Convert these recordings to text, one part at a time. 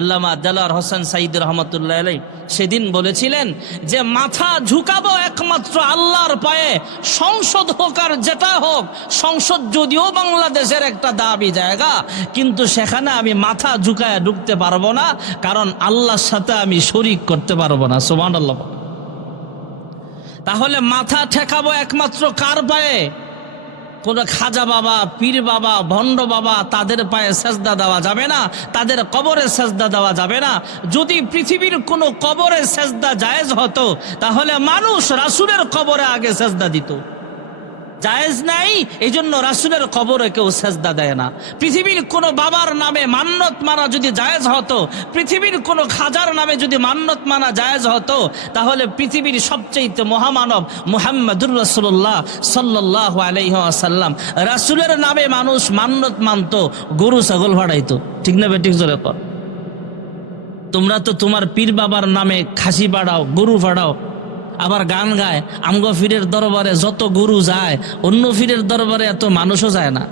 আল্লামা দেলোয়ার হোসেন সাঈদী রহমতুল্লাহ আলাইহি সেদিন বলেছিলেন যে মাথা ঝুঁকাবো একমাত্র আল্লাহর পায়ে, সংসদ হোক আর যেটা হোক, সংসদ যদিও বাংলাদেশের একটা দাবি জায়গা, কিন্তু সেখানে আমি মাথা ঝুঁকায় ঢুকতে পারবো না, কারণ আল্লাহর সাথে আমি শরীক করতে পারবো না। সুবহানাল্লাহ। তাহলে মাথা ঠেকাবো একমাত্র কার পায়ে? কোন খাজা বাবা, পীর বাবা, ভণ্ড বাবা তাদের পায়ে সেজদা দেওয়া যাবে না, তাদের কবরে সেজদা দেওয়া যাবে না। যদি পৃথিবীর কোনো কবরে সেজদা জায়েজ হতো তাহলে মানুষ রাসূলের কবরে আগে সেজদা দিত। জায়েজ নাই, এই জন্য রাসূলের কবরে কেউ সেজদা দেয় না। পৃথিবীর কোনো বাবার নামে মান্নত মানা যদি জায়েজ হতো, পৃথিবীর কোনো খাজার নামে যদি মান্নত মানা জায়েজ হতো, তাহলে পৃথিবীর সবচেয়ে মহামানব মুহাম্মদুর রাসূলুল্লাহ সাল্লাল্লাহু আলাইহি ওয়াসাল্লাম রাসূলের নামে মানুষ মান্নত মানত, গরু ছাগল ফাড়াইতো। ঠিক না বেঠিক? জোরে কর। তোমরা তো তোমার পীর বাবার নামে খাসি ফাড়াও, গরু ফাড়াও, আবার গান গায়। আমগো পীরের দরবারে যত গরু যায়, অন্য পীরের দরবারে এত মানুষও যায় না।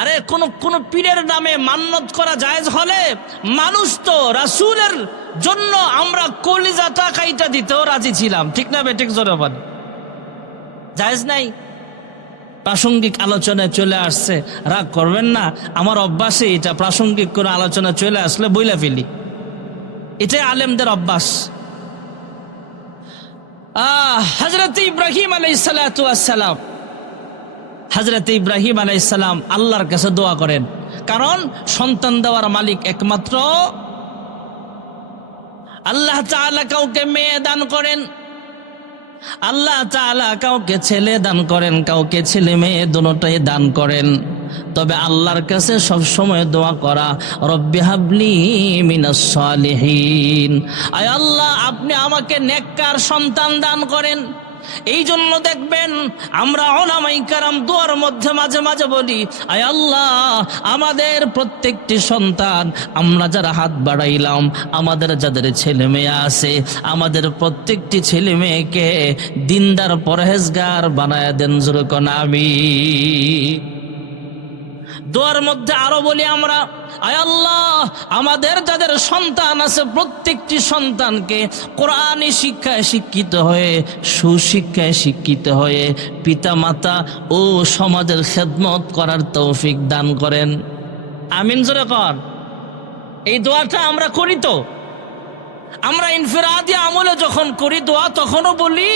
আরে কোন পীরের নামে মান্নত করা জায়েজ হলে মানুষ তো রাসূলের জন্য আমরা কলিজাটা কাইটা দিতেও রাজি ছিলাম। ঠিক না বেঠিক? জোরে বল। জায়েজ নাই। প্রাসঙ্গিক আলোচনায় চলে আসছে, রাগ করবেন না, আমার অভ্যাসে এটা, প্রাসঙ্গিক কোনো আলোচনা চলে আসলে বইলা ফেলি, এটাই আলেমদের অভ্যাস। হযরত ইব্রাহিম আলাইহিস সালাতু ওয়াস সালাম, হযরত ইব্রাহিম আলাইহিস সালাম আল্লাহর কাছে দোয়া করেন, কারণ সন্তান দেওয়ার মালিক একমাত্র আল্লাহ তাআলা। কাউকে মেয়ে দান করেন, আল্লাহ তাআলা কাউকে ছেলে দান করেন, কাউকে ছেলে মেয়ে দুটোই দান করেন। তবে আল্লাহর কাছে সব সময় দোয়া করা, রব্বি হাবলি মিনাস সালিহিন, আয় আল্লাহ আপনি আমাকে নেককার সন্তান দান করেন। এই জন্য দেখবেন আমরা উলামায়ে কেরাম দোয়ার মধ্যে মাঝে মাঝে বলি, আয় আল্লাহ আমাদের প্রত্যেকটি সন্তান, আমরা যারা হাত বাড়াইলাম, আমাদের যাদের ছেলে মেয়ে আছে, আমাদের প্রত্যেকটি ছেলে মেয়েকে দিনদার পরহেজগার বানায়া দেন। জোরে কোন আমিন। দোয়ার মধ্যে আরো বলি আমরা, আয় আল্লাহ আমাদের যাদের সন্তান আছে প্রত্যেকটি সন্তানকে কোরআনী শিক্ষায় শিক্ষিত হয়ে, সুশিক্ষায় শিক্ষিত হয়ে পিতা মাতা ও সমাজের খেদমত করার তৌফিক দান করেন। আমিন জোরে কর। এই দোয়াটা আমরা করি তো, আমরা ইনফিরাদি আমলে যখন করি দোয়া তখনও বলি,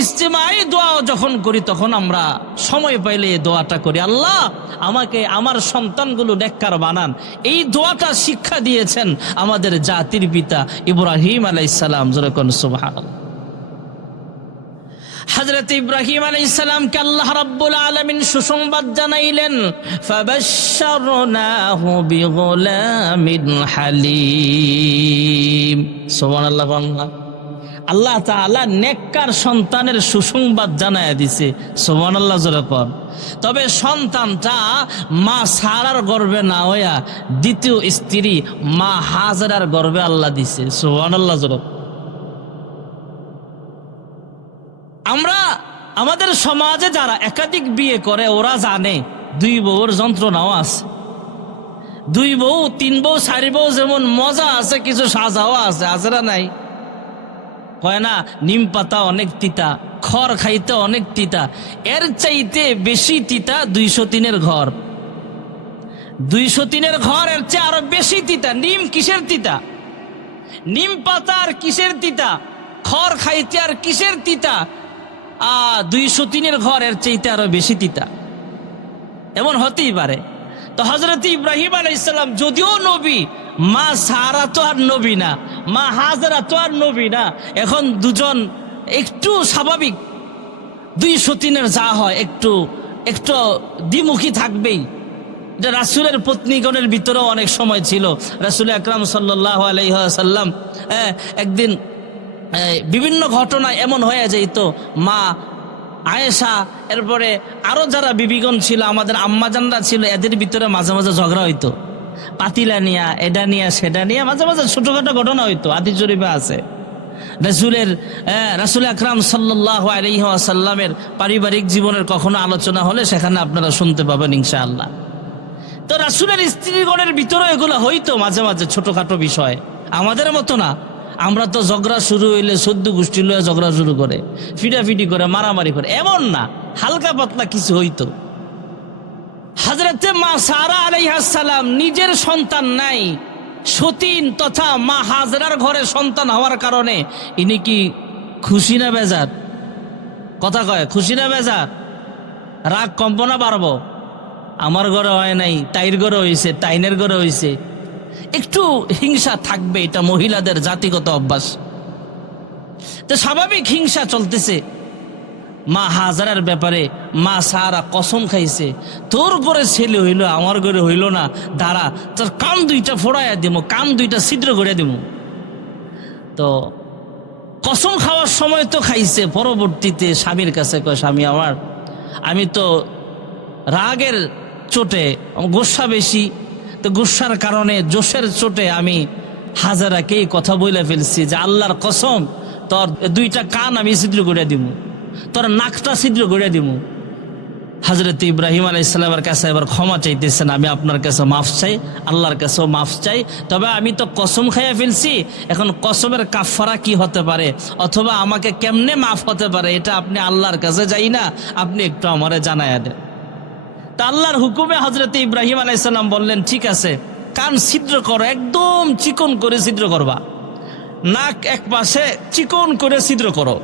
ইজতিমাই দোয়া যখন করি তখন আমরা সময় পাইলে এই দোয়াটা করি, আল্লাহ আমাকে আমার সন্তানগুলো নেককার বানান। এই দোয়াটা শিক্ষা দিয়েছেন আমাদের জাতির পিতা ইব্রাহিম আলাইহিস সালাম। জোরে কোন সুবহানাল্লাহ। হযরত ইব্রাহিম আলাইহিস সালামকে আল্লাহ রাব্বুল আলামিন সুসংবাদ জানাইলেন, ফাবাশশারনাহু বিগুলামিন হালিম। সুবহানাল্লাহ। আল্লাহ তাআলা নেককার সন্তানের সুসংবাদ জানায় দিছে। সুবহানাল্লাহ জোরে কর। তবে সন্তানটা মা সারার গর্ভে না হইয়া দ্বিতীয় স্ত্রী মা হাজরার গর্ভে আল্লাহ দিছে। সুবহানাল্লাহ জোরে। আমরা আমাদের সমাজে যারা একাধিক বিয়ে করে ওরা জানে দুই বউর যন্ত্রণাও আছে। দুই বউ, তিন বউ, চারি বউ যেমন মজা আছে, কিছু সাজাও আছে, আজরা নাই। কয় না নিম পাতা অনেক তিতা, খড় খাইতে অনেক তিতা, এর চাইতে বেশি তিতা 203-এর ঘর। 203-এর ঘর এর চেয়ে আরো বেশি তিতা। নিম কিসের তিতা? নিম পাতা আর কিসের তিতা? খড় খাইতে আর কিসের তিতা? 203-এর ঘর এর চাইতে আরো বেশি তিতা। এমন হতেই পারে। তো হযরত ইব্রাহিম আলাইহিস সালাম যদিও নবী, মা সারা তো আর নবী না, মা হাজরা তো আর নবী না। এখন দুজন একটু স্বাভাবিক, 203-এর যা হয় একটু একটু দ্বিমুখী থাকবেই। এটা রাসূলের পত্নীগণের ভিতরেও অনেক সময় ছিল। রাসূল আকরাম সাল্লাল্লাহু আলাইহি ওয়াসাল্লাম একদিন বিভিন্ন ঘটনা এমন হয়ে যেত, মা আয়েশা, এরপরে আরো যারা বিবিগণ ছিল, আমাদের আম্মাজানরা ছিল, এদের ভিতরে মাঝে মাঝে ঝগড়া হইতো, পাতিলা নিয়া, এটা নিয়া, সেটা নিয়ে মাঝে মাঝে ছোটখাটো ঘটনা হইতো। হাদিস শরীফে আছে রাসূল আকরাম সাল্লাল্লাহু আলাইহি ওয়াসাল্লামের পারিবারিক জীবনের কখনো আলোচনা হলে সেখানে আপনারা শুনতে পাবেন ইনশাআল্লাহ। তো রাসূলের স্ত্রীগণের ভিতরে এগুলো হইতো মাঝে মাঝে ছোটখাটো বিষয়, আমাদের মতো না। আমরা তো ঝগড়া শুরু হইলে 14 গোষ্ঠী লয়ে ঝগড়া শুরু করে, ফিটাফিটি করে, মারামারি করে, এমন না, হালকা পাতলা কিছু হইতো। হযরতে মা সারা আলাইহিস সালাম নিজের সন্তান নাই, সতীন তথা মা হাজরার ঘরে সন্তান হওয়ার কারণে ইনি কি খুশি না বেজার? কথা কয়, খুশি না বেজার? রাগ কমবো না বাড়বো? আমার ঘরে হয় নাই, তাইর ঘরে হয়েছে, তাইনের ঘরে হয়েছে, একটু হিংসা থাকবে, এটা মহিলাদের জাতিগত অভ্যাস। তো স্বাভাবিক হিংসা চলতেছে। মা হাজারার ব্যাপারে মা সারা কসম খাইছে, তোর ঘরে ছেলে হইল, আমার ঘরে হইল না, দাঁড়া তোর কান দুইটা ফোড়াইয়া দিব, কান দুইটা ছিদ্র করে দিব। তো কসম খাওয়ার সময় তো খাইছে, পরবর্তীতে স্বামীর কাছে কয়, স্বামী আমার, আমি তো রাগের চোটে, গোসা বেশি, তো গোসার কারণে জোশের চোটে আমি হাজারাকে এই কথা বলে ফেলছি যে আল্লাহর কসম তোর দুইটা কান আমি ছিদ্র করে দিব, তোর নাকটা ছিদ্র করে দিব। হযরত ইব্রাহিম আলাইহিস সালামের কাছে এবার ক্ষমা চাইতেছেন, আমি আপনার কাছে মাফ চাই, আল্লাহর কাছেও মাফ চাই, তবে আমি তো কসম খাইয়া ফেলছি, এখন কসমের কাফারা কি হতে পারে অথবা আমাকে কেমনে মাফ হতে পারে, এটা আপনি আল্লাহর কাছে যাই না, আপনি একটু আমারে জানাইয়া দেন। তা আল্লাহর হুকুমে হযরত ইব্রাহিম আলাইহিস সালাম বললেন, ঠিক আছে, কান ছিদ্র করো, একদম চিকন করে ছিদ্র করবা, নাক এক পাশে চিকন করে ছিদ্র করো।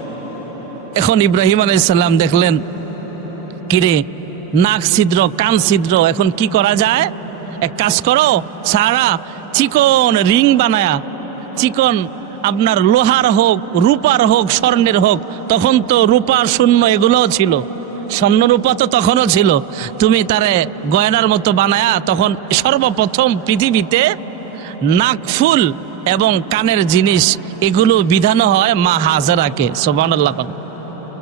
এখন ইব্রাহিম আলাইহিস সালাম দেখলেন, কিরে, নাক ছিদ্র, কান ছিদ্র, এখন কি করা যায়? এক কাজ করো সারা, চিকন রিং বানায়া, চিকন আপনার লোহার হোক, রূপার হোক, স্বর্ণের হোক, তখন তো রূপা শূন্য এগুলোও ছিল, স্বর্ণ রূপা তো তখনও ছিল, তুমি তারে গয়নার মতো বানায়া, তখন সর্বপ্রথম পৃথিবীতে নাকফুল এবং কানের জিনিস এগুলো বিধানো হয় মা হাজারাকে। সুবহানাল্লাহ।